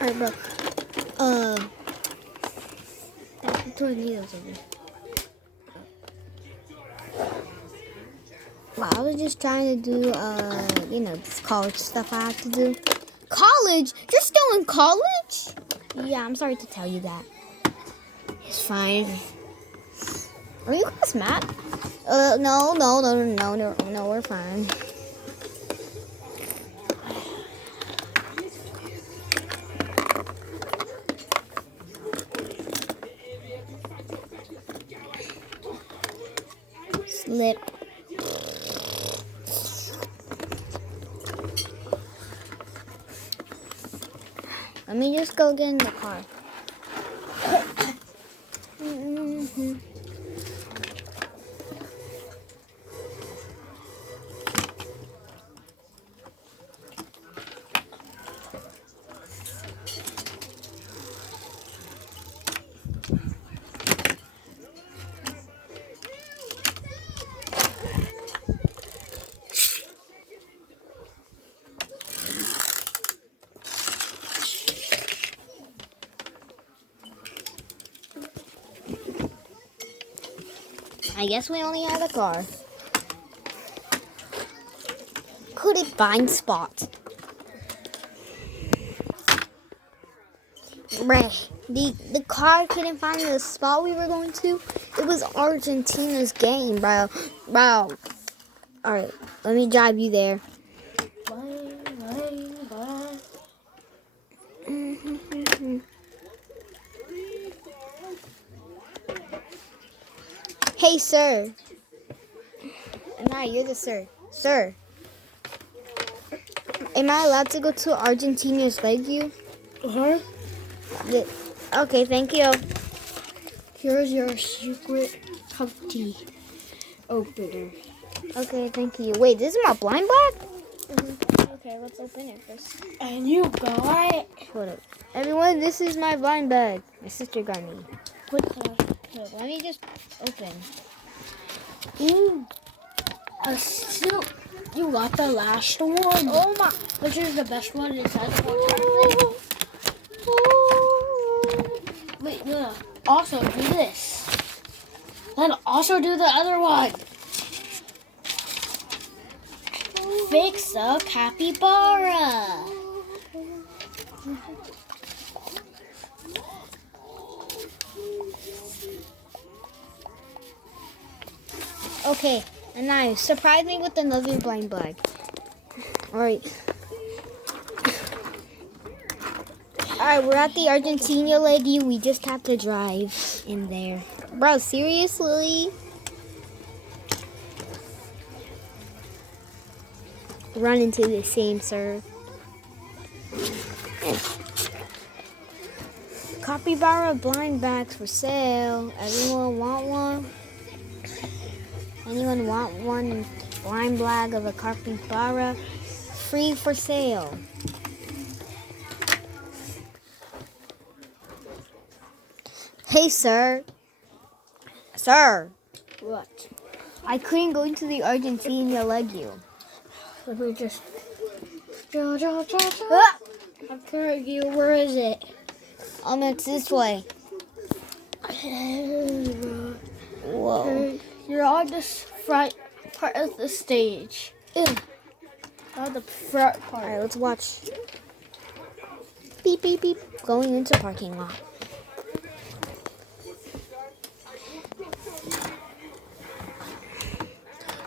Alright, bro. That's the tornadoes over there. Wow, I was just trying to do, this college stuff I have to do. College? You're still in college? Yeah, I'm sorry to tell you that. It's fine. Are you guys mad? No, we're fine. Slip. Let me just go get in the car. I guess we only have a car. Couldn't find spot. Bruh, the car couldn't find the spot we were going to. It was Argentina's game, bro. Alright, let me drive you there. Hey, sir. Nah, you're the sir. Sir. Am I allowed to go to Argentina's Legue? Uh-huh. Okay, thank you. Here's your secret cupcake opener. Okay, thank you. Wait, this is my blind bag? Okay, let's open it first. And you got it. Hold up. Everyone, this is my blind bag. My sister got me. Look, Let me just open. Ooh. You got the last one. Oh my. Which is the best one inside the one. Wait, no. Also do this. Then also do the other one. Fix a capybara. Okay, and now surprise me with another blind bag. Alright. Alright, we're at the Argentina Legue. We just have to drive in there. Bro, seriously? Run into the same, sir. Capybara blind bags for sale. Anyone want one? Anyone want one blind bag of a capybara? Free for sale. Hey, sir. Sir. What? I couldn't go into the Argentina Legue. Let me just. Ah! I'm carrying you. Where is it? It's this way. Whoa. You're on this front part of the stage. On the front part. Alright, let's watch. Beep, beep, beep. Going into parking lot.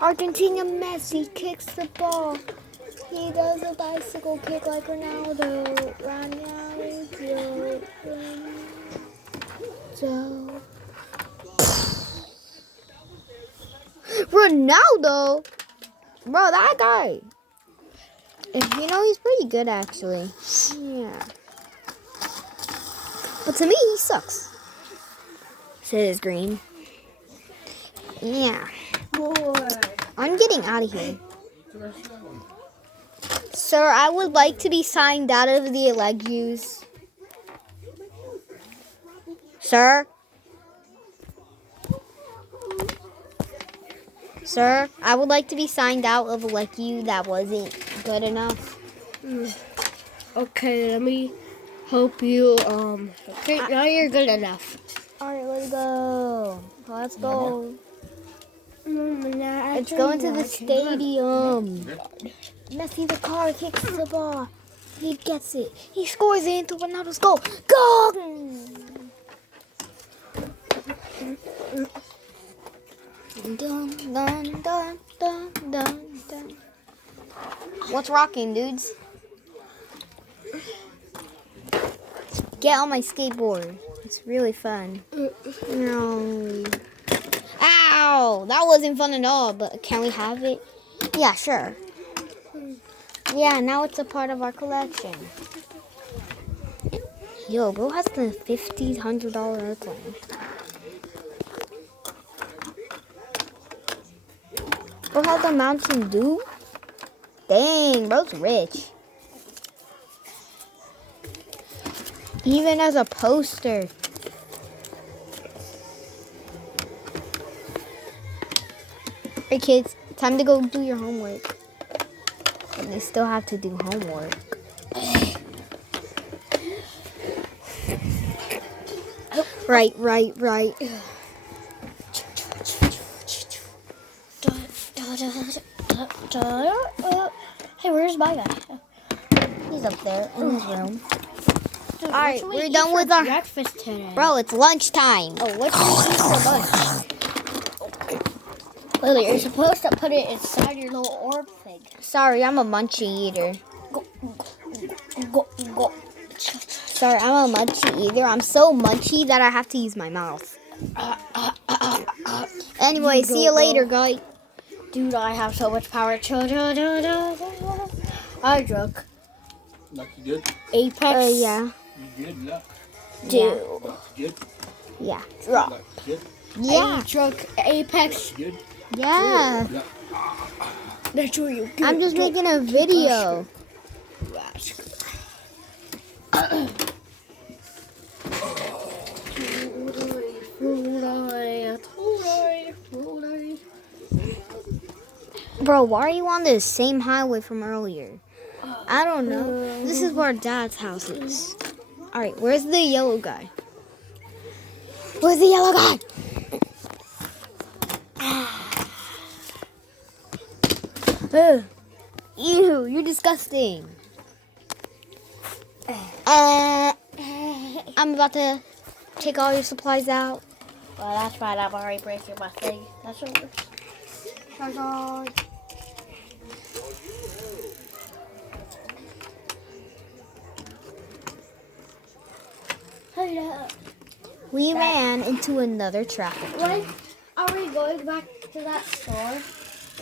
Argentina Messi kicks the ball. He does a bicycle kick like Ronaldo. Ronaldo? Bro, that guy. He's pretty good actually. Yeah. But to me, he sucks. Says Green. Yeah. I'm getting out of here. Sir, I would like to be signed out of the Legues. Sir? Sir, I would like to be signed out of a Legue that wasn't good enough. Okay, let me help you. Okay, now you're good enough. Alright, let's go. Let's go. It's It's going to the stadium. Messi the car kicks the ball. He gets it. He scores it into Ronaldo's goal. Goal! Dun, dun, dun, dun, dun, dun. What's rocking, dudes? Get on my skateboard. It's really fun. No. Ow! That wasn't fun at all, but can we have it? Yeah, sure. Yeah, now it's a part of our collection. Yo, bro has the $1,500 airplane. Bro has the Mountain Dew? Dang, bro's rich. Even as a poster. Hey kids, time to go do your homework. And they still have to do homework. Right. Hey, where's my guy? He's up there in his room. Dude, Alright, what should we we're eat done for with our- breakfast today. Bro, it's lunchtime. Oh, what should we eat for lunch? Lily, you're supposed to put it inside your little orb thing. Sorry, I'm a munchie eater. Go. Sorry, I'm a munchie eater. I'm so munchy that I have to use my mouth. Anyway, see you later, guys. Dude, I have so much power. I drunk. Luck, you good? Apex. Yeah. You good? Luck, Dude. good? Yeah. Drunk. Luck, good? Yeah. Drunk. Apex. Good? Yeah. Luck. That's where you get. I'm just making a video. Bro, why are you on the same highway from earlier? I don't know. This is where Dad's house is. Alright, where's the yellow guy? Where's the yellow guy? Ugh. Ew, you're disgusting. I'm about to take all your supplies out. Well, that's fine. I'm already breaking my thing. That's over. Charge on. Hurry up. We ran into another traffic When jam. are we going back to that store?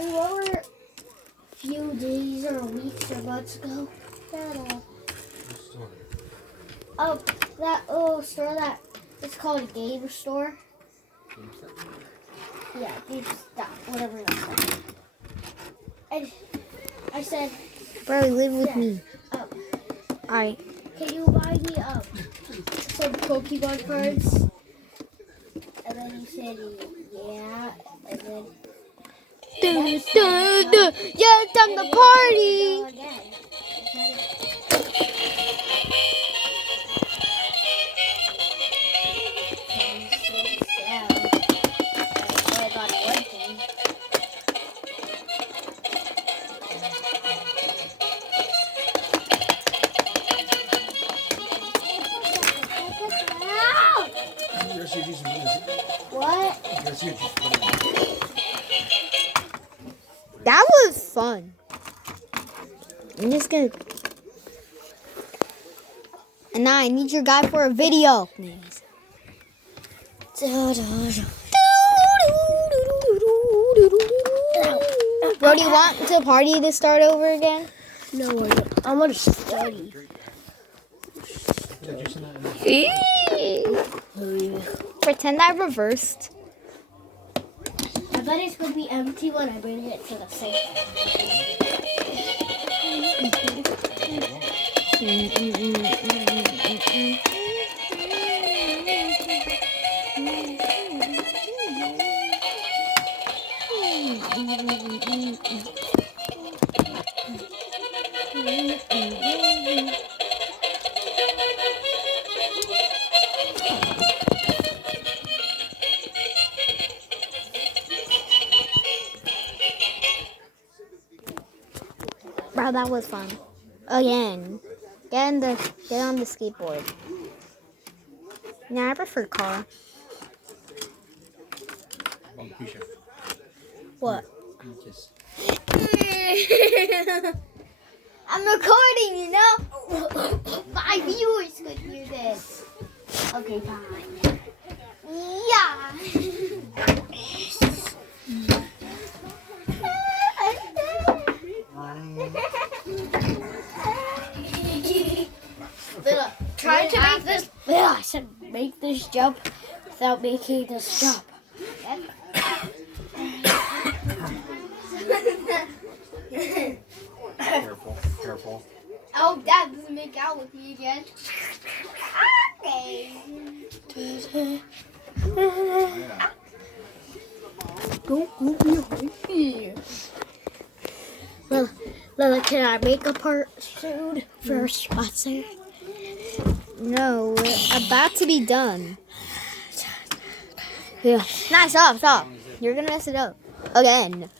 And what were a few days or weeks or months ago? That little store that it's called a game store. Yeah, GameStop, whatever that's called. And I said, Bro, live with me. Alright. can you buy me some Pokemon cards? And then he said, yeah. And then Yeah, it's time to party! again. What? That was fun. I'm just gonna. And now I need your guy for a video. Bro, do you want the party to start over again? No, I don't. I want to study. Pretend I reversed. I bet it's going to be empty when I bring it to the safe. that was fun. Again. Get on the skateboard. Nah, I prefer car. What? Just I'm recording, you know? My viewers could hear this. Okay, fine. Yeah. Try to make this. I said make this jump without making this jump. careful. Oh, Dad doesn't make out with me again. Okay. Don't go behind me. Lila, can I make a part soon for a sponsor? No, we're about to be done. Yeah. Nah, stop. You're gonna mess it up. Again.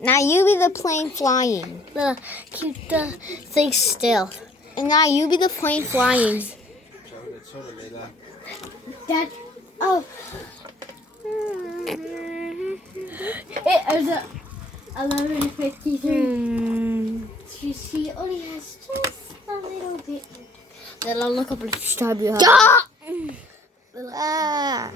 Now you be the plane flying. Keep the thing still. And now you be the plane flying. Dad. Oh. It is 11:53. She only has just a little bit. Then I'll look up and stab you. Ah! Ah.